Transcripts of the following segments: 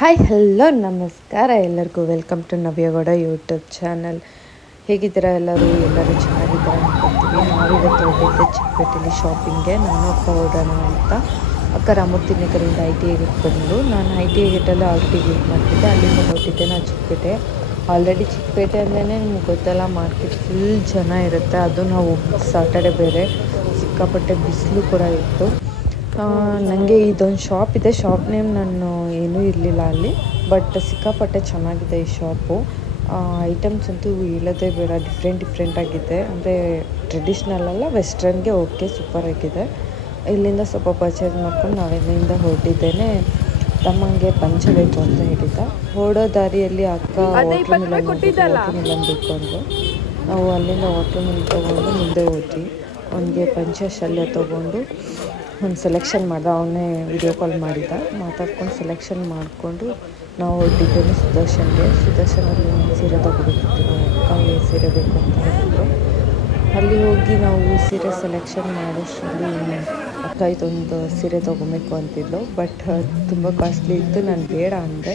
Hi hello ನಮಸ್ಕಾರ ಎಲ್ಲರಿಗೂ welcome to ನವ್ಯಗೌಡ YouTube channel. ಹೇಗಿದ್ದೀರಾ ಎಲ್ಲರೂ ಚೆನ್ನಾಗಿದ್ದೀರಾ ಅನ್ಕೊತೀವಿ. ನಾವಿವತ್ತು ಹೊರಟಿದ್ದೆ ಚಿಕ್ಕಪೇಟೆಯಲ್ಲಿ ಶಾಪಿಂಗ್ಗೆ. ನಾನು ಅಕ್ಕ ಹೊರಡೋಣ ಅಂತ. ಅಕ್ಕ ರಾಮೂರ್ತಿ ನಗರದಿಂದ ITA ಗೇಟ್ ಬಂದು, ನಾನು ITA ಗೇಟಲ್ಲಿ ಆಲ್ರೆಡಿ ವೇಟ್ ಮಾಡ್ತಿದ್ದೆ. ಅಲ್ಲಿಂದ ಹೊರಟಿದ್ದೆ ನಾನು ಚಿಕ್ಕಪೇಟೆ. ಆಲ್ರೆಡಿ ಚಿಕ್ಕಪೇಟೆ ಅಂದ್ರೇ ನಿಮ್ಗೆ ಗೊತ್ತಲ್ಲ, ಮಾರ್ಕೆಟ್ ಫುಲ್ ಜನ ಇರುತ್ತೆ. ಅದು ನಾವು ಸಾಟರ್ಡೆ ಬೇರೆ, ಸಿಕ್ಕಾಪಟ್ಟೆ ಬಿಸಿಲು ಕೂಡ ಇತ್ತು. ನನಗೆ ಇದೊಂದು ಶಾಪ್ ಇದೆ. ಶಾಪ್ ನೇಮ್ ನಾನು ಏನೂ ಇರಲಿಲ್ಲ ಅಲ್ಲಿ, ಬಟ್ ಸಿಕ್ಕಾಪಟ್ಟೆ ಚೆನ್ನಾಗಿದೆ ಈ ಶಾಪು. ಐಟಮ್ಸ್ ಅಂತೂ ಹೇಳೋದೇ ಬೇಡ, ಡಿಫ್ರೆಂಟ್ ಆಗಿದೆ. ಅಂದರೆ ಟ್ರೆಡಿಷ್ನಲ್ ಅಲ್ಲ, ವೆಸ್ಟರ್ನ್ಗೆ ಓಕೆ, ಸೂಪರ್ ಆಗಿದೆ. ಇಲ್ಲಿಂದ ಸ್ವಲ್ಪ ಪರ್ಚೇಸ್ ಮಾಡ್ಕೊಂಡು ನಾವು ಇಲ್ಲಿಂದ ಹೊರಟಿದ್ದೇನೆ. ತಮ್ಮಂಗೆ ಪಂಚೆ ಬೇಕು ಅಂತ ಹೇಳಿದ್ದ. ಹೊರಡೋ ದಾರಿಯಲ್ಲಿ ಅಕ್ಕ ವಾಟರ್ ಮಿಲನ್ ಬೇಕು ಅಂದರು. ನಾವು ಅಲ್ಲಿಂದ ವಾಟರ್ ಮಿಲನ್ ತೊಗೊಂಡು ಮುಂದೆ ಹೋದ್ವಿ. ಅವನಿಗೆ ಪಂಚೆ ಶಲ್ಯ ತೊಗೊಂಡು ಒಂದು ಸೆಲೆಕ್ಷನ್ ಮಾಡ್ದೆ. ಅವನೇ ವಿಡಿಯೋ ಕಾಲ್ ಮಾಡಿದ್ದ, ಮಾತಾಡ್ಕೊಂಡು ಸೆಲೆಕ್ಷನ್ ಮಾಡಿಕೊಂಡು ನಾವು ಹೊರಟಿದ್ದೇನೆ ಸುದರ್ಶನಲ್ಲಿ ಒಂದು ಸೀರೆ ತೊಗೊಬೇಕಿತ್ತು. ನಾವು ಅಕ್ಕ ಸೀರೆ ಬೇಕು ಅಂತ ಹೇಳಿದ್ರು. ಅಲ್ಲಿ ಹೋಗಿ ನಾವು ಸೀರೆ ಸೆಲೆಕ್ಷನ್ ಮಾಡೋಷ್ಟರಲ್ಲಿ ಅಕ್ಕ ಇದೊಂದು ಸೀರೆ ತೊಗೊಬೇಕು ಅಂತಿದ್ಲು, ಬಟ್ ತುಂಬ ಕಾಸ್ಟ್ಲಿ ಇತ್ತು. ನಾನು ಬೇಡ ಅಂದೆ.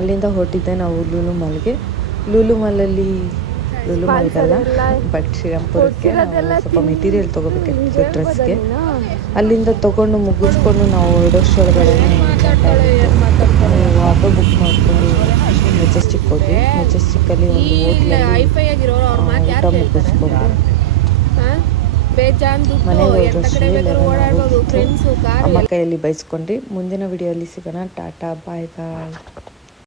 ಅಲ್ಲಿಂದ ಹೊರಟಿದ್ದೆ ನಾವು ಲೂಲು ಮಾಲಲ್ಲಿ ಲೂಲು ಮಾಲ್ಗಲ್ಲ, ಬಟ್ ಶ್ರೀರಾಮ್ಪುರಕ್ಕೆ ನಾವು ಸ್ವಲ್ಪ ಮೆಟೀರಿಯಲ್ ತೊಗೋಬೇಕಿತ್ತು ಡ್ರೆಸ್ಗೆ. ಅಲ್ಲಿಂದ ತೊಗೊಂಡು ಮುಗಿಸ್ಕೊಂಡು ನಾವು ಹೊರಡೋಷ್ಟೊಳಗಡೆ ಆಟೋ ಬುಕ್ ಮಾಡಿಕೊಂಡು ಮೆಜೆಸ್ಟಿಕ್ ಹೋದ್ವಿ. ಮೆಜೆಸ್ಟಿಕ್ಕಲ್ಲಿ ಒಂದು ಹೋಟ್ಲಲ್ಲಿ ಊಟ ಮುಗಿಸ್ಕೊಂಡು ಮನೆಗೆ ಹೋದಷ್ಟು ಅಮ್ಮ ಕೈಯಲ್ಲಿ ಬೈಸ್ಕೊಂಡು ಮುಂದಿನ ವಿಡಿಯೋಲಿ ಸಿಗೋಣ. ಟಾಟಾ, ಬಾಯ್ ಬಾಯ್.